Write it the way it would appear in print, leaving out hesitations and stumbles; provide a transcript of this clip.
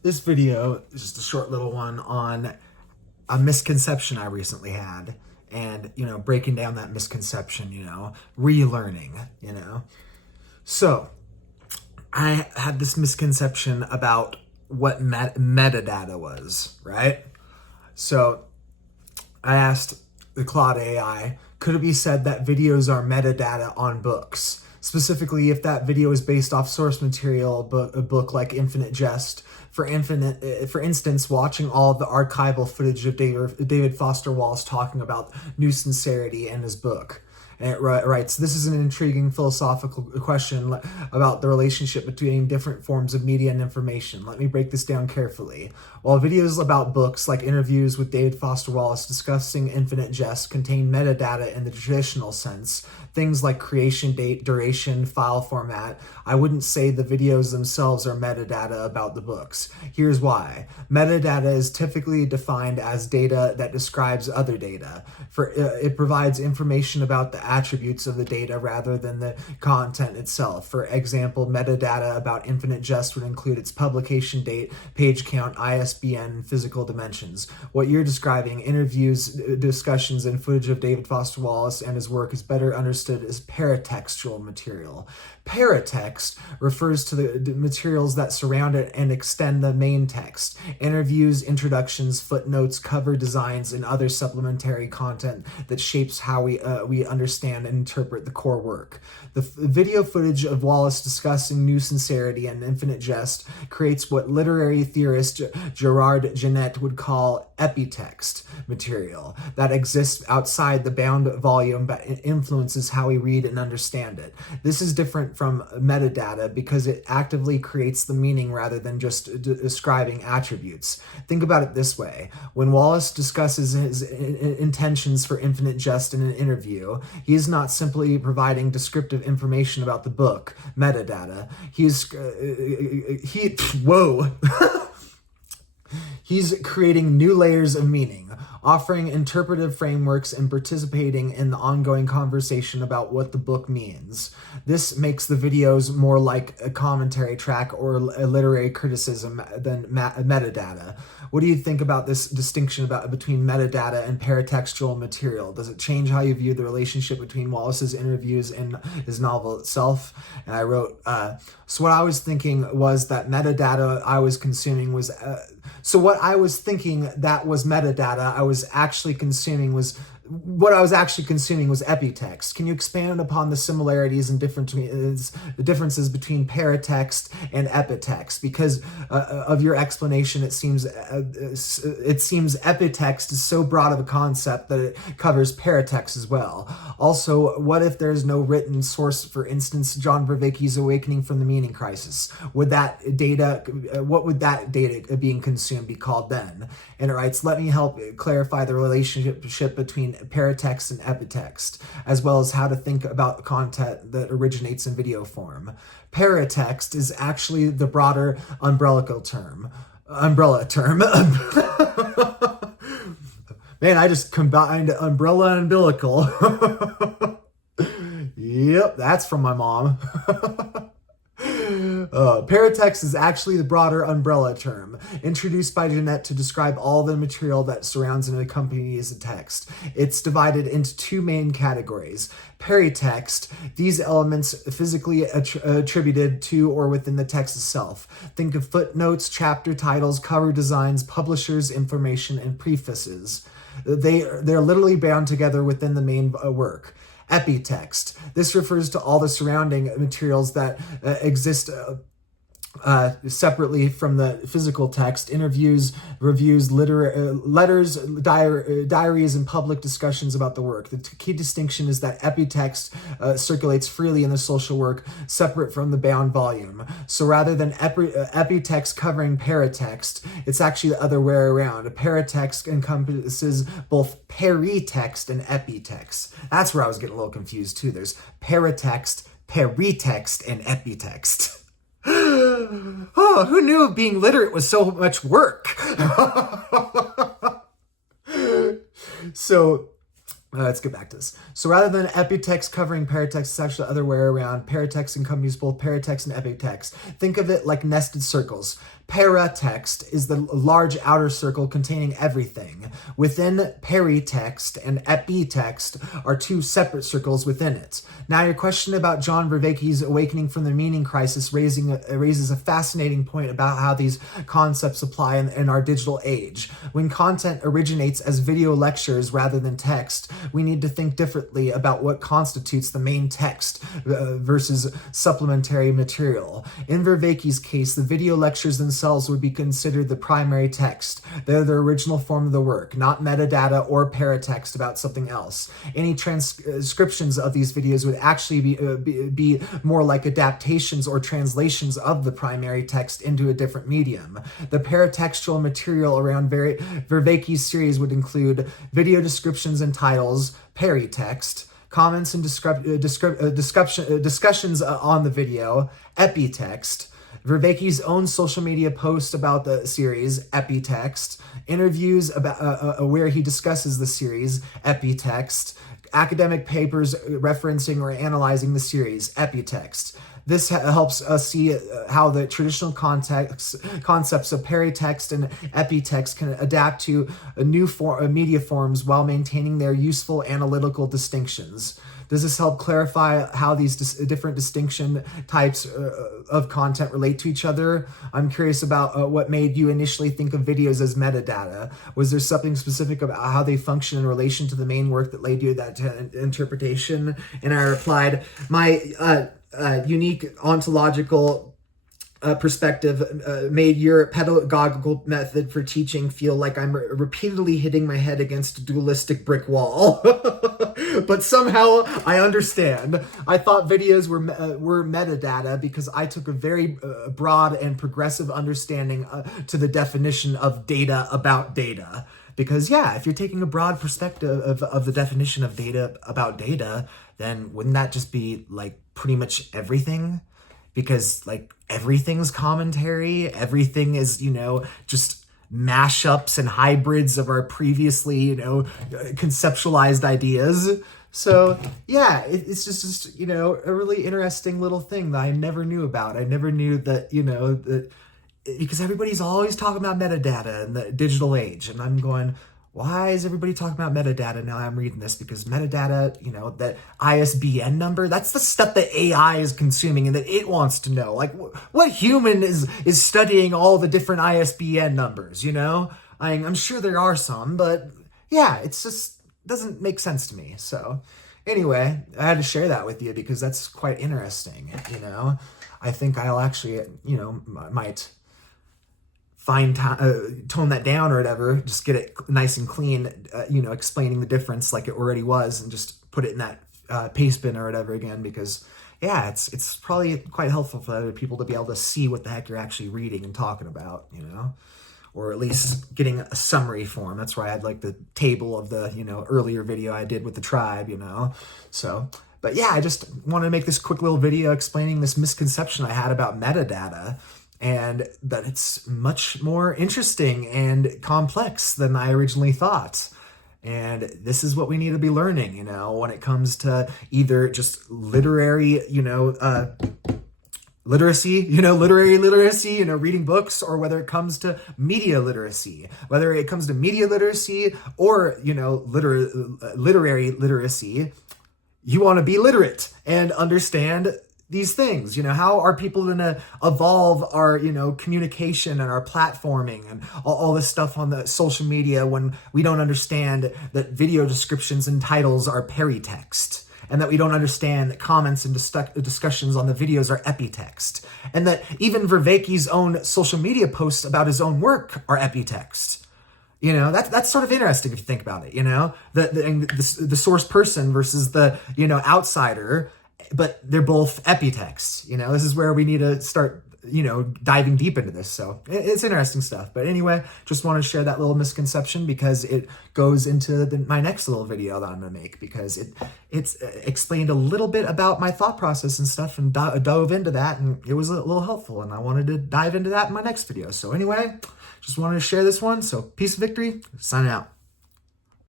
This video is just a short little one on a misconception I recently had and, breaking down that misconception, relearning, So I had this misconception about what metadata was, right? So I asked the Claude AI, could it be said that videos are metadata on books? Specifically, if that video is based off source material, a book like Infinite Jest. For instance, watching all of the archival footage of David Foster Wallace talking about new sincerity in his book. And it writes, this is an intriguing philosophical question about the relationship between different forms of media and information. Let me break this down carefully. While videos about books, like interviews with David Foster Wallace discussing Infinite Jest, contain metadata in the traditional sense, things like creation date, duration, file format, I wouldn't say the videos themselves are metadata about the books. Here's why. Metadata is typically defined as data that describes other data. It provides information about the attributes of the data rather than the content itself. For example, metadata about Infinite Jest would include its publication date, page count, ISBN, and physical dimensions. What you're describing, interviews, discussions, and footage of David Foster Wallace and his work, is better understood as paratextual material. Paratext refers to the materials that surround it and extend the main text. Interviews, introductions, footnotes, cover designs, and other supplementary content that shapes how we understand and interpret the core work. The video footage of Wallace discussing new sincerity and Infinite Jest creates what literary theorist Gérard Genette would call epitext material that exists outside the bound volume but influences how we read and understand it. This is different from metadata because it actively creates the meaning rather than just describing attributes. Think about it this way. When Wallace discusses his intentions for Infinite Jest in an interview, he is not simply providing descriptive information about the book, metadata. He's creating new layers of meaning, offering interpretive frameworks and participating in the ongoing conversation about what the book means. This makes the videos more like a commentary track or a literary criticism than metadata. What do you think about this distinction between metadata and paratextual material? Does it change how you view the relationship between Wallace's interviews and his novel itself? And I wrote, so what I was thinking was that metadata I was consuming was... So what I was thinking that was metadata I was actually consuming was Epitext. Can you expand upon the similarities and differences between Paratext and Epitext? Because of your explanation, it seems Epitext is so broad of a concept that it covers Paratext as well. Also, what if there's no written source? For instance, John Vervaake's Awakening from the Meaning Crisis. What would that data being consumed be called then? And it writes, let me help clarify the relationship between Paratext and Epitext, as well as how to think about content that originates in video form. Paratext is actually the broader umbrella term. Man, I just combined umbrella and umbilical. Yep, that's from my mom. Paratext is actually the broader umbrella term, introduced by Genette to describe all the material that surrounds and accompanies a text. It's divided into two main categories. Peritext, these elements physically attributed to or within the text itself. Think of footnotes, chapter titles, cover designs, publishers' information, and prefaces. They're literally bound together within the main work. Epitext. This refers to all the surrounding materials that exist separately from the physical text: interviews, reviews, letters, diaries, and public discussions about the work. The key distinction is that epitext circulates freely in the social work, separate from the bound volume. So rather than epitext covering paratext, it's actually the other way around. A paratext encompasses both peritext and epitext. That's where I was getting a little confused too. There's paratext, peritext, and epitext. Oh, who knew being literate was so much work? So Let's get back to this. So rather than Epitext covering Paratext, it's actually the other way around. Paratext encompasses both Paratext and Epitext. Think of it like nested circles. Paratext is the large outer circle containing everything. Within Peritext and Epitext are two separate circles within it. Now, your question about John Vervaake's awakening from the meaning crisis raises a fascinating point about how these concepts apply in our digital age. When content originates as video lectures rather than text, we need to think differently about what constitutes the main text versus supplementary material. In Vervaake's case, the video lectures themselves would be considered the primary text. They're the original form of the work, not metadata or paratext about something else. Any transcriptions of these videos would actually be more like adaptations or translations of the primary text into a different medium. The paratextual material around Vervaake's series would include video descriptions and titles, peritext, comments and discussions on the video, epitext, Vervaake's own social media posts about the series, Epitext, interviews about where he discusses the series, Epitext, academic papers referencing or analyzing the series, Epitext. This helps us see how the traditional concepts of paratext and epitext can adapt to new media forms while maintaining their useful analytical distinctions. Does this help clarify how these different distinction types of content relate to each other? I'm curious about what made you initially think of videos as metadata. Was there something specific about how they function in relation to the main work that led you to that interpretation? And I replied, my unique ontological perspective made your pedagogical method for teaching feel like I'm repeatedly hitting my head against a dualistic brick wall. But somehow I understand. I thought videos were metadata because I took a very broad and progressive understanding to the definition of data about data. Because yeah, if you're taking a broad perspective of the definition of data about data, then wouldn't that just be like pretty much everything? Because like everything's commentary, everything is, just mashups and hybrids of our previously, conceptualized ideas. So yeah, it's just, a really interesting little thing that I never knew about. I never knew that, that because everybody's always talking about metadata in the digital age. And I'm going, why is everybody talking about metadata now? I'm reading this because metadata, that ISBN number, that's the stuff that AI is consuming and that it wants to know. Like, what human is studying all the different ISBN numbers, I'm sure there are some, but yeah, it's just doesn't make sense to me. So anyway, I had to share that with you because that's quite interesting, I think I'll actually, might tone that down or whatever, just get it nice and clean, explaining the difference like it already was and just put it in that paste bin or whatever again, because yeah, it's probably quite helpful for other people to be able to see what the heck you're actually reading and talking about, or at least getting a summary form. That's why I had like the table of the, earlier video I did with the tribe, so. But yeah, I just want to make this quick little video explaining this misconception I had about metadata, and that it's much more interesting and complex than I originally thought. And this is what we need to be learning, when it comes to either just literary, literacy, literary literacy, reading books, or whether it comes to media literacy, whether it comes to media literacy or, literary literacy. You want to be literate and understand these things. How are people going to evolve our, communication and our platforming and all this stuff on the social media when we don't understand that video descriptions and titles are peritext, and that we don't understand that comments and discussions on the videos are epitext, and that even Vervaake's own social media posts about his own work are epitext. That's sort of interesting if you think about it, the source person versus the, outsider, but they're both epitexts. This is where we need to start, diving deep into this. So it's interesting stuff. But anyway, just want to share that little misconception because it goes into my next little video that I'm going to make, because it's explained a little bit about my thought process and stuff, and dove into that, and it was a little helpful, and I wanted to dive into that in my next video. So anyway, just wanted to share this one. So peace, victory, signing out.